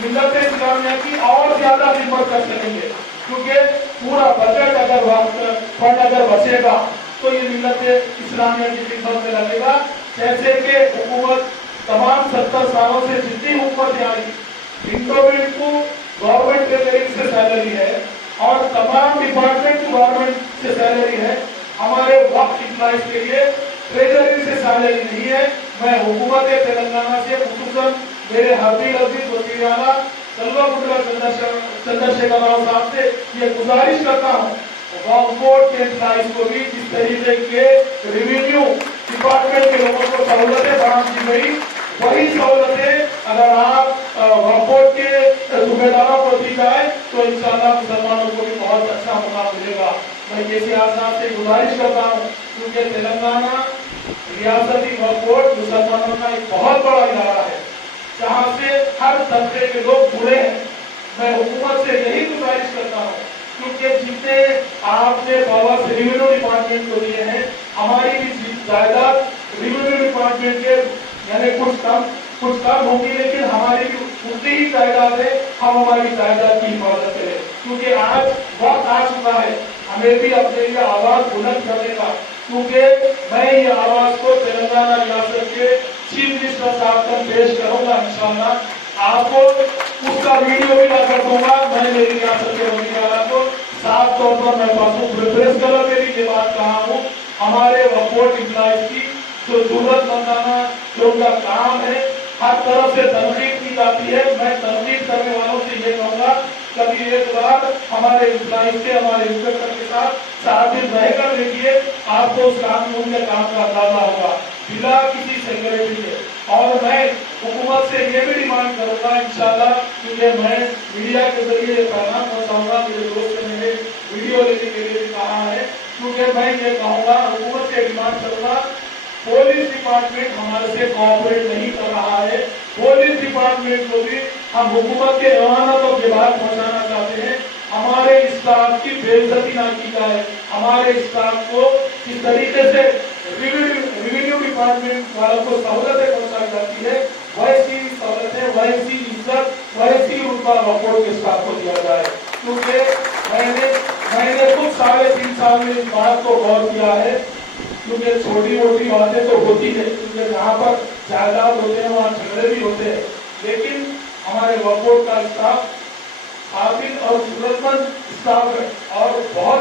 ملت اسلامیہ کی اور زیادہ خدمت کر سکیں گے، کیونکہ پورا بجٹ اگر فنڈ اگر بچے گا تو یہ ملت اسلامیہ کی خدمت میں لگے گا. جیسے کہ حکومت تمام 70 سالوں سے جتنی حکومتیں آئی، انڈومنٹ کو گورنمنٹ ٹریجری سے سیلری ہے اور تمام ڈپارٹمنٹ کو گورنمنٹ سے سیلری ہے. ہمارے وقت امپلائیز کے لیے ٹریجری سے سیلری نہیں ہے. میں حکومت تلنگانہ سے خصوصاً میرے حبیب عزیز وزیر اعلیٰ کلوہ چندر شیکھر راؤ صاحب سے یہ گزارش کرتا ہوں، وقف بورڈ کے امپلائیز کو بھی جس طریقے کے ریونیو ڈپارٹمنٹ کے لوگوں کو سہولتیں فراہم کی گئی، وہی سہولتیں اگر آپ وقف بورڈ کے ذمہ داروں کو دی جائے تو انشاءاللہ مسلمانوں کو بھی بہت اچھا موقع ملے گا. میں کے سی آزاد سے گزارش کرتا ہوں، کیونکہ تلنگانہ ریاستی وقف بورڈ مسلمانوں کا ایک بہت بڑا ادارہ ہے جہاں سے ہر طبقے کے لوگ جڑے ہیں. میں حکومت سے یہی گزارش کرتا ہوں، کیونکہ جتنے آپ نے پاور ریونیو ڈپارٹمنٹ کو دیے ہیں، ہماری بھی جائیداد ریونیو ڈپارٹمنٹ کے یعنی کچھ کم ہوگی، لیکن ہماری بھی اتنی ہی جائیداد ہے. ہم ہماری جائیداد کی حفاظت کریں، کیونکہ آج وقت آ چکا ہے ہمیں بھی اپنے لیے آواز بلند کرنے کا. کیونکہ میں یہ آواز کو تلنگانہ ریاست کے چیف منسٹر صاحب تک پیش کروں گا انشاءاللہ. آپ کو اس کا ویڈیو بھی لا کر دوں گا. میں میری ریاست کے وزیر اعلیٰ کو صاف طور پر میں پاسوں پریس کلر میں بھی یہ بات کہا ہوں، ہمارے وقف بورڈ امپلائیز کی جو ضرورت مندانہ جو ان کا کام ہے ہر طرف سے تنقید کی جاتی ہے. میں تنقید کرنے والوں سے یہ کہوں گا، کبھی ایک بار ہمارے امپلائیز کے ہمارے انسپیکٹر کے ساتھ 4 دن رہ کر دیکھیے، آپ کو اس قانون کے کام کا اندازہ ہوگا بلا کسی سیکورٹی کے. اور میں حکومت سے یہ بھی ڈیمانڈ کروں گا انشاءاللہ، کیونکہ میں میڈیا کے ذریعے یہ پیغام پہنچاؤں گا، میرے دوست نے مجھے ویڈیو لینے کے لیے بھی کہا ہے، کیونکہ میں یہ کہوں گا حکومت سے ڈیمانڈ کروں گا، پولیس ڈپارٹمنٹ ہمارے سے کوآپریٹ نہیں کر رہا ہے. پولیس ڈپارٹمنٹ کو بھی ہم حکومت کے ایوانوں تک یہ بات پہنچانا چاہتے ہیں، ہمارے اسٹاف کی بے عزتی نہ کی جائے. ہمارے اسٹاف کو کس طریقے سے ریونیو ڈپارٹمنٹ والوں کو سہولتیں پہنچائی جاتی ہے، ویسی سہولتیں، ویسی عزت، ویسی ان کا وقف بورڈ کے اسٹاف کو دیا جائے. کیونکہ میں نے خود 3.5 سال میں اس بات کو غور کیا ہے، کیونکہ چھوٹی موٹی باتیں تو ہوتی ہے، کیونکہ جہاں پر جائیداد ہوتے ہیں وہاں جھگڑے بھی ہوتے ہیں، لیکن ہمارے وقف بورڈ کا اسٹاف قابل اور ضرورت مند اسٹاف ہے اور بہت